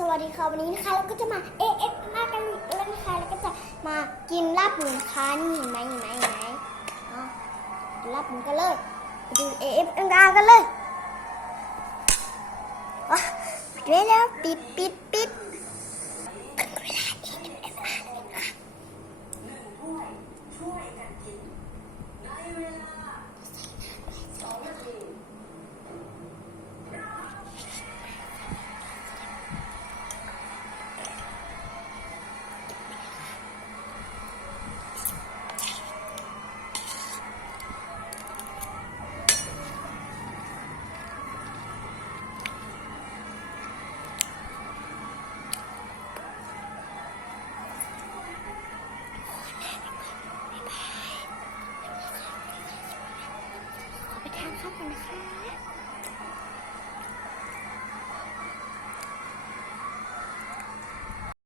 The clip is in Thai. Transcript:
สวัสดีค่ะวันนี้นะคะเราก็จะมา AF มากันแล้วนะคะแล้วก็จะมากินลาบหมูคะนี่เห็นไหมเห็นไหมเห็นไหมอะกินลาบหมูกันเลยไปดู AF กันกันเลยอะปิดไว้แล้วปิดปิด 小粉